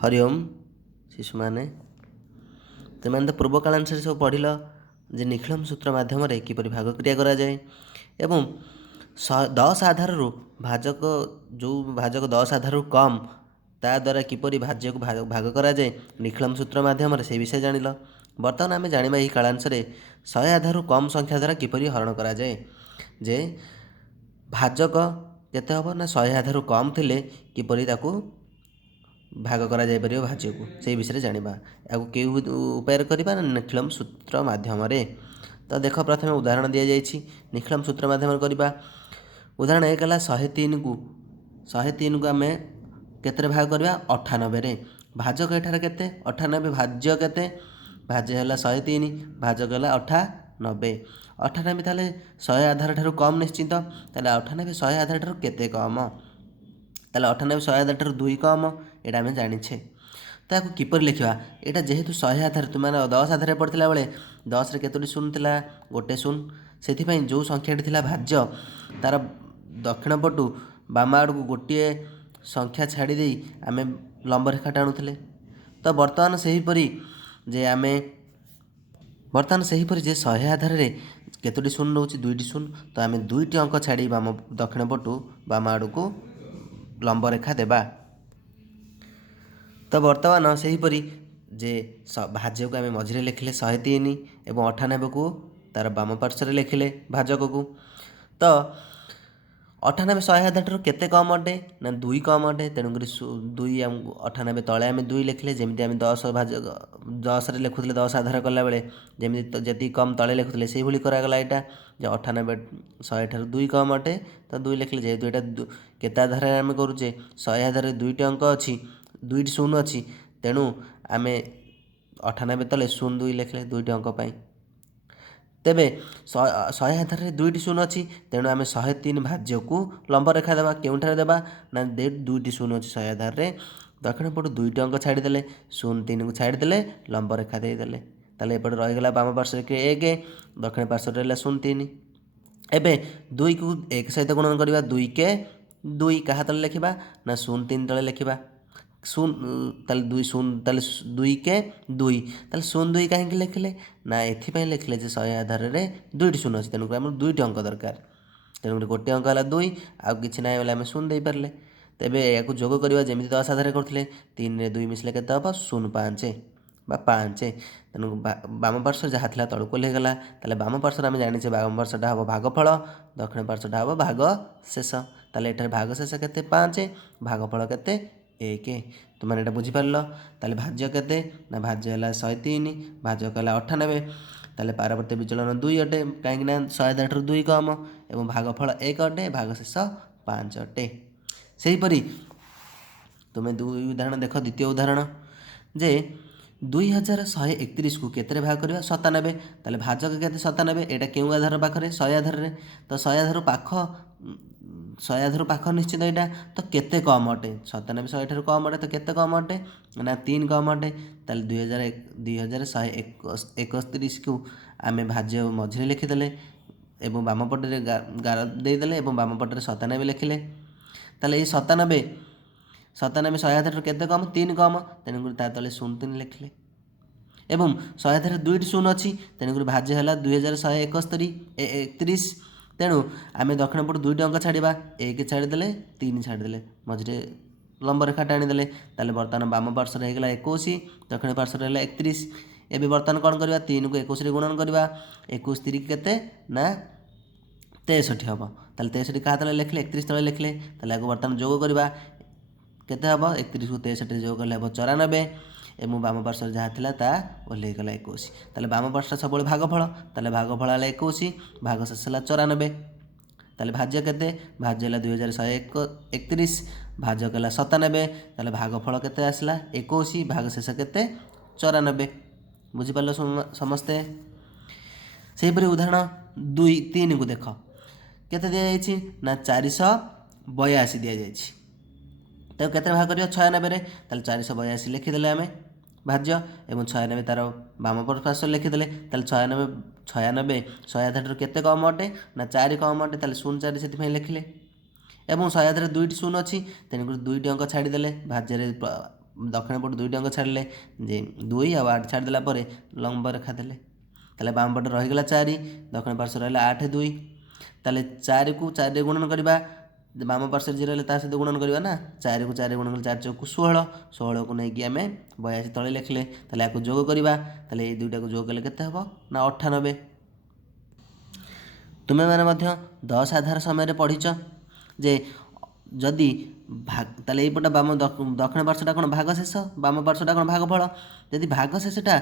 हरि ओम शिशु मैंने तुम तो पूर्व कालांश सब पढ़िल जे निखिलम सूत्र माध्यम किपरि भाग क्रिया करा जाए एवं 10 आधारु भाजक जो भाजक 10 आधारु कम ता द्वारा किपरि भाज्य को भाग करा जाए निखिलम सूत्र माध्यम से विषय जानिल। बर्तमान आम जाना यही कालांश 100 आधारु कम संख्या द्वारा किपरि हरण करा जाए जे भाजक केते हम ना 100 आधारु कम थिले किपरि ताकू भाग करा जाय परियो भाज्य को से विषय जानिबा या के उपाय करबा निखिलम सूत्र माध्यम तो देख प्रथम उदाहरण दि जाइए निखिलम सूत्र माध्यम करबा। उदाहरण एक है 103 को 103 को आम केते भाग करबा 98 रे भाजक एठार केते 98 भाज्य केते भाज्य है 103 भाजक है 98 98 ताले 100 आधार ठारू कम निश्चित ताले 98 100 आधार ठारू केते कम ताले 98 100 आधार ठारू 2 कम एटा आम जानिछे। ताकू किपर लिखा यहाँ जेहेतु 100 आधार तुम 10 आधार पड़ता बेले 10 रे केतोटी शून्य थिला गोटे शून्य से जो संख्याटी थिला भाज्य तार दक्षिण पटू बाम आड़ को गोटे संख्या छाड़ी दे आम लंब रेखा टाणुले। तो बर्तमान सेहीपरि जे आम बर्तमान सेहीपरि जे 100 आधार केतोटी शून्य रोचे 2टी शून्य तो आम 2टी अंक छाड़ी बाम दक्षिण पटू बाम आड़ को लंब रेखा देबा। तो बर्तमान सेहीपरि जे भाज्य को आम मझे लिखिले 103 एवं 98 को तार बाम पार्श्व लिखिले भाजक को। तो 98 100 आधार ठारू केते कम अटे ना 2 कम अटे तेणुक 2 98 तले आम 2 लिखिले जमी आम 10 भाजक 10 रे लिखुले 10 आधार कला बेले जमी जी कम तले लिखुले से भाई करागला यहाँ जे 98 100 ठारू 2 कम अटे तो 2 लिखिले जेहेतु यहाँ केते आधार आम करुचे 100 आधार 2टी अंक अच्छी 2टी शून्य अच्छी तेणु आम 98 तले 02 लिखिले 2टी अंक पाई तेबे 100 आधार 2टी शून्य अच्छी तेणु आम 103 भाज्य को लंब रेखा देवा केउठारे देवा ना 2टी शून्य अच्छी 100 आधार दक्षिण पटू 2टी अंक छाड़ीदे 03 को छाड़ीदे लंब रेखा देदेले ताले एपटे रहीगला बाम पार्श्व के 1 दक्षिण पार्श्व रहा 03 एबे 2 को 1 सहित गुणन करवा 2 के 2 क्या तले लिखा ना 03 तले लिखा ताले 2 शून्य ताले 2 के 2 ताले 02 कहीं लिखिले ना एथि लिखिले जे 100 आधार 2टी शून्य अच्छी तेणुक आम 2टी अंक दरकार तेणुक गोटे अंक है 2 आउ कि ना आम शून्य दे पारे तेबे या जोग करवा जमी 10 आधार करते 3 रे 2 मिसले के 05 बा 5 तेणु बाम पार्श्व जहाँ था तलू ओल्लैगला ताले बाम पार्श्व आम जाने बाम पार्श्वटा हम भागफल दक्षिण पार्श्वटा हम भाग शेष ताले एठार भाग शेष के 5 भागफल के 1 तुमने यहाँ बुझीपार ताले भाज्य के ना भाज्य है 103 भाजक है 98 ताले पारवर्त विचलन 2 अटे कहीं 100 आधार 2 कम एवं भागफल 1 अटे भाग शेष 5 अटे। सेहीपरि तुम्हें 2 उदाहरण देख द्वितीय उदाहरण जे 2131 को केते भाग करवा 97 ताले भाजक के 97 एटा क्यों आधार पाखे 100 आधार तो 100 आधार पाख 100 आधार पाख निश्चित यहाँ तो केते कम अटे 97 100 ठारू कम अटे तो केते कम अटे ना 3 कम अटे ताले 2131 को आम भाज्य मझे लिखिदे एवं बाम पटे गार देदेले एवं बाम पटे 97 लिखिले ताले 97 100 आधार केते कम 3 कम तेणुक तले 03 लिखिले एवं 100 आधार 2टी शून्य अच्छी तेणुक भाज्य है 2131 तेणु आम दक्षिण पटू 2टी अंक छाड़ा 1 छाड़ीदे 3 छाड़ीदे मझे लंब रेखा टाणीदे ताले बर्तमान बाम पार्श्व होगा 21 दक्षिण पार्श्व रहा 31 एवं बर्तमान कौन करवा 3 को 21 गुणन करवा 21 3 के ना 63 हम ताले 63 क्या तले लिखिले 31 तले लिखिले ताले बर्तमान जोग करवा केते हम 31 को 63 जोग कले हम 94 एवं बाम पार्श्व जहाँ था ओल्लैगला 21 ताले बाम पार्श्व सब भागफल ताले भागफल है 21 भाग शेष है 94 ताले भाज्य के भाज्य है 2131 भाजक है 97 ताले भागफल के आसला 21 भाग शेष के 94 बुझीपार समस्ते। सेहीपरि उदाहरण 2 3 को देख केते दिया जाइछि ना 482 दिया जाइछि तो केते भाग करिया 96 ताले 482 लिखिदेले आमे भाज्य एवं 96 तार बाम पार्श्व लिखिदेले ताले 96 100 आधार केते कम अटे ना 4 कम अटे ताले 04 से लिखिले एवं 100 आधार 2टी शून्य अच्छी तेणुक 2टी अंक छाड़ीदे भाज्य ଦକ୍ଷିଣ ପଟୁ 2ଟି ଅଙ୍କ ଛାଡ଼ିଲେ ଯେ 2 ଆଉ 8 ଛାଡ଼ିଦେଲା ପରେ ଲମ୍ବ ରେଖା ଦେଲେ, ତାହେଲେ ବାମ ପଟେ ରହିଗଲା 4, ଦକ୍ଷିଣ ପାର୍ଶ୍ୱ ରହିଲା 8 2। ତାହେଲେ 4କୁ 4ରେ ଗୁଣନ କରିବା, ବାମ ପାର୍ଶ୍ୱରେ ଯିଏ ରହିଲେ ତା ସହିତ ଗୁଣନ କରିବା ନା, 4କୁ 4ରେ ଗୁଣନ କଲେ 4 ଚଉକୁ 16, 16କୁ ନେଇକି ଆମେ 82 ତଳେ ଲେଖିଲେ। ତାହେଲେ ୟାକୁ ଯୋଗ କରିବା, ତାହେଲେ ଏଇ ଦୁଇଟାକୁ ଯୋଗ କଲେ କେତେ ହେବ ନା 98। ତୁମେମାନେ ମଧ୍ୟ 10 ଆଧାର ସମୟରେ ପଢ଼ିଛ ଯେ ଯଦି ତାହେଲେ ଏଇପଟେ ବାମ ଦକ୍ଷିଣ ପାର୍ଶ୍ୱଟା କ'ଣ ଭାଗ ଶେଷ, ବାମ ପାର୍ଶ୍ୱଟା କ'ଣ ଭାଗଫଳ। ଯଦି ଭାଗ ଶେଷଟା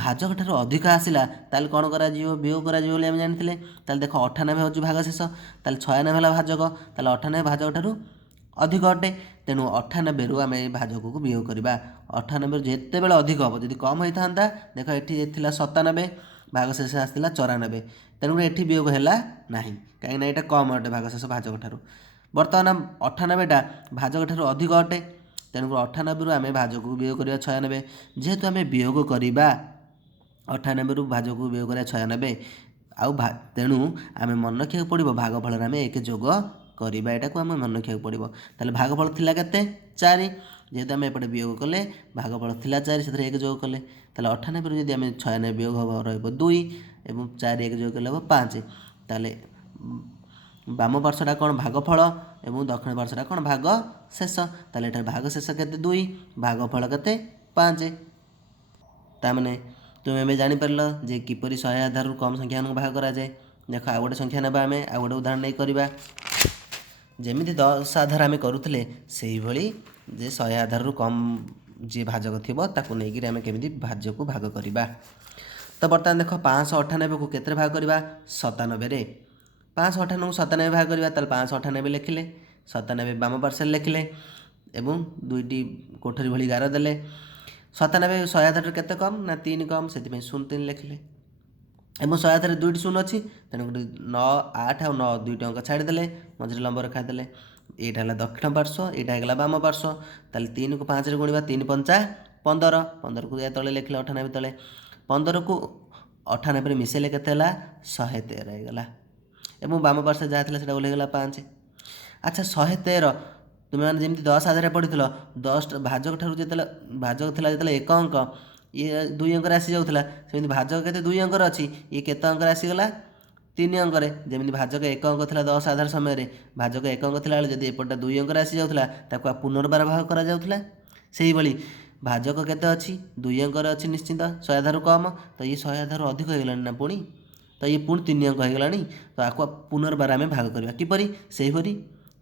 ଭାଜକ ଠାରୁ ଅଧିକ ଆସିଲା ତାହେଲେ କ'ଣ କରାଯିବ, ବିୟୋଗ କରାଯିବ ବୋଲି ଆମେ ଜାଣିଥିଲେ। ତାହେଲେ ଦେଖ 98 ହେଉଛି ଭାଗ ଶେଷ, ତାହେଲେ 96 ହେଲା ଭାଜକ, ତାହେଲେ 98 ଭାଜକ ଠାରୁ ଅଧିକ ଅଟେ, ତେଣୁ 98ରୁ ଆମେ ଏଇ ଭାଜକକୁ ବିୟୋଗ କରିବା। 98ରୁ ଯେତେବେଳେ ଅଧିକ ହେବ, ଯଦି କମ୍ ହୋଇଥାନ୍ତା ଦେଖ ଏଠି ଥିଲା 97, ଭାଗ ଶେଷ ଆସିଥିଲା 94, ତେଣୁକରି ଏଠି ବିୟୋଗ ହେଲା ନାହିଁ, କାହିଁକିନା ଏଇଟା କମ୍ ଅଟେ ଭାଗ ଶେଷ ଭାଜକ ଠାରୁ। ବର୍ତ୍ତମାନ 98ଟା ଭାଜକ ଠାରୁ ଅଧିକ ଅଟେ, ତେଣୁକରି 98ରୁ ଆମେ ଭାଜକକୁ ବିୟୋଗ କରିବା 96। ଯେହେତୁ ଆମେ ବିୟୋଗ କରିବା 98ରୁ ଭାଜକକୁ ବିୟୋଗ କରିବା 96, ଆଉ ତେଣୁ ଆମେ ମନେ ରଖିବାକୁ ପଡ଼ିବ ଭାଗଫଳରେ ଆମେ 1 ଯୋଗ କରିବା, ଏଟାକୁ ଆମେ ମନେ ରଖିବାକୁ ପଡ଼ିବ। ତାହେଲେ ଭାଗଫଳ ଥିଲା କେତେ 4, ଯେହେତୁ ଆମେ ଏପଟେ ବିୟୋଗ କଲେ ଭାଗଫଳ ଥିଲା 4, ସେଥିରେ 1 ଯୋଗ କଲେ, ତାହେଲେ 98ରୁ ଯଦି ଆମେ 96 ବିୟୋଗ ହେବ ରହିବ 2 ଏବଂ 4 1 ଯୋଗ କଲେ ହେବ 5। ତାହେଲେ ବାମ ପାର୍ଶ୍ୱଟା କ'ଣ ଭାଗଫଳ ଏବଂ ଦକ୍ଷିଣ ପାର୍ଶ୍ୱଟା କ'ଣ ଭାଗ ଶେଷ, ତାହେଲେ ଏଠାରେ ଭାଗ ଶେଷ କେତେ 2, ଭାଗଫଳ କେତେ 5। ତାମାନେ ତୁମେ ଏବେ ଜାଣିପାରିଲ ଯେ କିପରି 100 ଆଧାରରୁ କମ୍ ସଂଖ୍ୟାମାନଙ୍କୁ ଭାଗ କରାଯାଏ। ଦେଖ ଆଉ ଗୋଟେ ସଂଖ୍ୟା ନେବା, ଆମେ ଆଉ ଗୋଟେ ଉଦାହରଣ ନେଇ କରିବା। ଯେମିତି 10 ଆଧାର ଆମେ କରୁଥିଲେ ସେଇଭଳି ଯେ 100 ଆଧାରରୁ କମ୍ ଯିଏ ଭାଜକ ଥିବ ତାକୁ ନେଇକରି ଆମେ କେମିତି ଭାଜ୍ୟକୁ ଭାଗ କରିବା। ତ ବର୍ତ୍ତମାନ ଦେଖ 598କୁ କେତେରେ ଭାଗ କରିବା, 97ରେ। 598କୁ 97 ଭାଗ କରିବା, ତାହେଲେ 598 ଲେଖିଲେ, 97 ବାମ ପାର୍ଶ୍ୱରେ ଲେଖିଲେ ଏବଂ 2ଟି କୋଠରୀ ଭଳି ଗାର ଦେଲେ। 97 100 ଆଧାରରୁ କେତେ କମ୍ ନା 3 କମ୍, ସେଥିପାଇଁ 03 ଲେଖିଲେ ଏବଂ 100 ଆଧାରରେ 2ଟି ଶୂନ ଅଛି, ତେଣୁକରି 9 8 ଆଉ 9 2ଟି ଅଙ୍କ ଛାଡ଼ିଦେଲେ, ମଝିରେ ଲମ୍ବ ରେଖା ଦେଲେ। ଏଇଟା ହେଲା ଦକ୍ଷିଣ ପାର୍ଶ୍ୱ, ଏଇଟା ହେଇଗଲା ବାମ ପାର୍ଶ୍ୱ। ତାହେଲେ 3କୁ 5ରେ ଗୁଣିବା, 3 5 15, 15କୁ ତଳେ ଲେଖିଲେ 98 ତଳେ, 15କୁ 98ରେ ମିଶାଇଲେ କେତେ ହେଲା 113 ହେଇଗଲା ଏବଂ ବାମ ପାର୍ଶ୍ୱରେ ଯାହା ଥିଲା ସେଇଟା ଓହ୍ଲାଇଗଲା 5। ଆଚ୍ଛା 113 ତୁମେମାନେ ଯେମିତି 10 ଆଧାରରେ ପଢ଼ିଥିଲ, 10 ଭାଜକ ଠାରୁ ଯେତେବେଳେ ଭାଜକ ଥିଲା ଯେତେବେଳେ 1 ଅଙ୍କ, ଇଏ 2 ଅଙ୍କରେ ଆସିଯାଉଥିଲା, ସେମିତି ଭାଜକ କେତେ 2 ଅଙ୍କରେ ଅଛି, ଇଏ କେତେ ଅଙ୍କରେ ଆସିଗଲା 3 ଅଙ୍କରେ। ଯେମିତି ଭାଜକ 1 ଅଙ୍କ ଥିଲା 10 ଆଧାର ସମୟରେ, ଭାଜକ 1 ଅଙ୍କ ଥିଲାବେଳେ ଯଦି ଏପଟଟା 2 ଅଙ୍କରେ ଆସିଯାଉଥିଲା ତାକୁ ପୁନର୍ବାର ଭାଗ କରାଯାଉଥିଲା। ସେହିଭଳି ଭାଜକ କେତେ ଅଛି 2 ଅଙ୍କରେ ଅଛି ନିଶ୍ଚିନ୍ତ, 100 ଆଧାରରୁ କମ୍, ତ ଇଏ 100 ଆଧାରରୁ ଅଧିକ ହୋଇଗଲାଣି ନା ପୁଣି, ତ ଇଏ ପୁଣି 3 ଅଙ୍କ ହୋଇଗଲାଣି, ତ ଆକୁ ପୁନର୍ବାର ଆମେ ଭାଗ କରିବା କିପରି, ସେହିପରି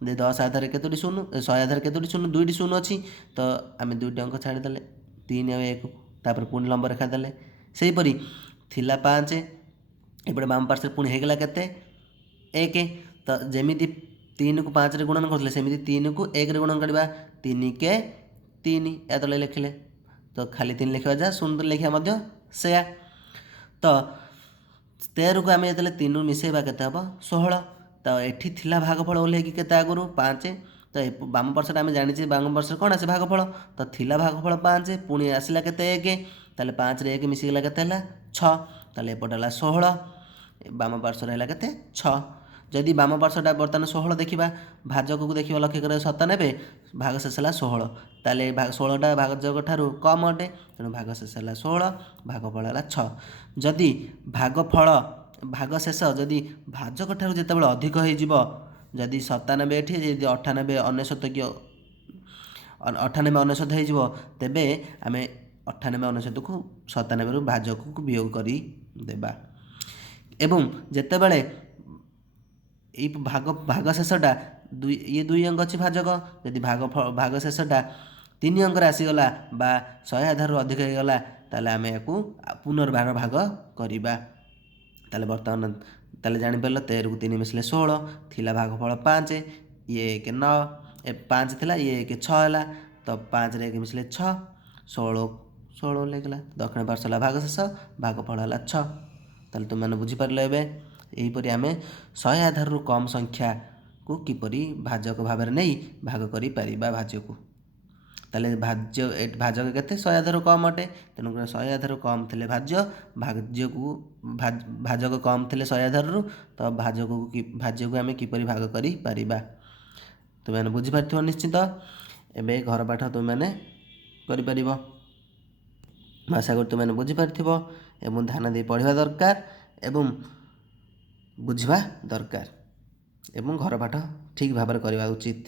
10 ଆଧାରରେ କେତୋଟି ଶୂନ, 100 ଆଧାରରେ କେତୋଟି ଶୂନ, 2ଟି ଶୂନ ଅଛି, ତ ଆମେ 2ଟି ଅଙ୍କ ଛାଡ଼ିଦେଲେ 3 ଆଉ 1, ତାପରେ ପୁଣି ଲମ୍ବ ରେଖା ଦେଲେ। ସେହିପରି ଥିଲା 5, ଏପଟେ ବାମ ପାର୍ଶ୍ୱରେ ପୁଣି ହେଇଗଲା କେତେ 1, ତ ଯେମିତି 3କୁ 5ରେ ଗୁଣନ କରୁଥିଲେ ସେମିତି 3କୁ 1ରେ ଗୁଣନ କରିବା, 3 କେ 3 ଏହା ତଳେ ଲେଖିଲେ, ତ ଖାଲି 3 ଲେଖିବା ଯାହା, 0 ଲେଖିବା ମଧ୍ୟ ସେୟା। ତ 13କୁ ଆମେ ଯେତେବେଳେ 3ରୁ ମିଶାଇବା କେତେ ହେବ 16, ତ ଏଠି ଥିଲା ଭାଗଫଳ ଓହ୍ଲେଇକି କେତେ ଆଗରୁ 5, ତ ବାମ ପାର୍ଶ୍ୱଟା ଆମେ ଜାଣିଛେ ବାମ ପାର୍ଶ୍ୱରେ କ'ଣ ଆସେ ଭାଗଫଳ, ତ ଥିଲା ଭାଗଫଳ 5, ପୁଣି ଆସିଲା କେତେ 1, ତାହେଲେ 5ରେ 1 ମିଶିଗଲା କେତେ ହେଲା 6, ତାହେଲେ ଏପଟେ ହେଲା 16, ବାମ ପାର୍ଶ୍ୱରେ ହେଲା କେତେ 6। ଯଦି ବାମ ପାର୍ଶ୍ୱଟା ବର୍ତ୍ତମାନ 16 ଦେଖିବା, ଭାଜକକୁ ଦେଖିବା ଲକ୍ଷ୍ୟ କରିବା 97, ଭାଗ ଶେଷ ହେଲା 16, ତାହେଲେ 16ଟା ଭାଜକ ଠାରୁ କମ୍ ଅଟେ, ତେଣୁ ଭାଗ ଶେଷ ହେଲା 16, ଭାଗଫଳ ହେଲା 6। ଯଦି ଭାଗ ଶେଷ ଯଦି ଭାଜକ ଠାରୁ ଯେତେବେଳେ ଅଧିକ ହୋଇଯିବ, ଯଦି 97 ଏଠି, ଯଦି 98 99 କି 98 99 ହୋଇଯିବ, ତେବେ ଆମେ 98 99କୁ 97ରୁ ଭାଜକକୁ ବିୟୋଗ କରିଦେବା। ଏବଂ ଯେତେବେଳେ ଏଇ ଭାଗ ଶେଷଟା ଇଏ 2 ଅଙ୍କ ଅଛି ଭାଜକ, ଯଦି ଭାଗ ଶେଷଟା 3 ଅଙ୍କରେ ଆସିଗଲା ବା 100 ଆଧାରରୁ ଅଧିକ ହୋଇଗଲା, ତାହେଲେ ଆମେ ୟାକୁ ପୁନର୍ବାର ଭାଗ କରିବା। ତାହେଲେ ବର୍ତ୍ତମାନ ତାହେଲେ ଜାଣିପାରିଲ 13କୁ 3 ମିଶିଲେ 16, ଥିଲା ଭାଗଫଳ 5, ଇଏ 1 9, 5 ଥିଲା, ଇଏ 1 6 ହେଲା, ତ 5ରେ 1 ମିଶିଲେ 6, 16 ଲେଖିଲା, ଦକ୍ଷିଣ ପାର୍ଶ୍ୱ ହେଲା ଭାଗ ଶେଷ, ଭାଗଫଳ ହେଲା 6। ତାହେଲେ ତୁମେମାନେ ବୁଝିପାରିଲ ଏବେ, ଏହିପରି ଆମେ 100 ଆଧାରରୁ କମ୍ ସଂଖ୍ୟାକୁ କିପରି ଭାଜକ ଭାବରେ ନେଇ ଭାଗ କରିପାରିବା ଭାଜ୍ୟକୁ। ତାହେଲେ ଭାଜକ କେତେ 100 ଆଧାରରୁ କମ୍ ଅଟେ, ତେଣୁକରି 100 ଆଧାରରୁ କମ୍ ଥିଲେ ଭାଜକ କମ୍ ଥିଲେ 100 ଆଧାରରୁ, ତ ଭାଜ୍ୟକୁ ଆମେ କିପରି ଭାଗ କରିପାରିବା ତୁମେମାନେ ବୁଝିପାରିଥିବ ନିଶ୍ଚିତ। ଏବେ ଘର ପାଠ ତୁମେମାନେ କରିପାରିବ। ମୁଁ ଆଶା କରୁ ତୁମେମାନେ ବୁଝିପାରିଥିବ ଏବଂ ଧ୍ୟାନ ଦେଇ ପଢ଼ିବା ଦରକାର ଏବଂ ବୁଝିବା ଦରକାର ଏବଂ ଘର ପାଠ ଠିକ୍ ଭାବରେ କରିବା ଉଚିତ।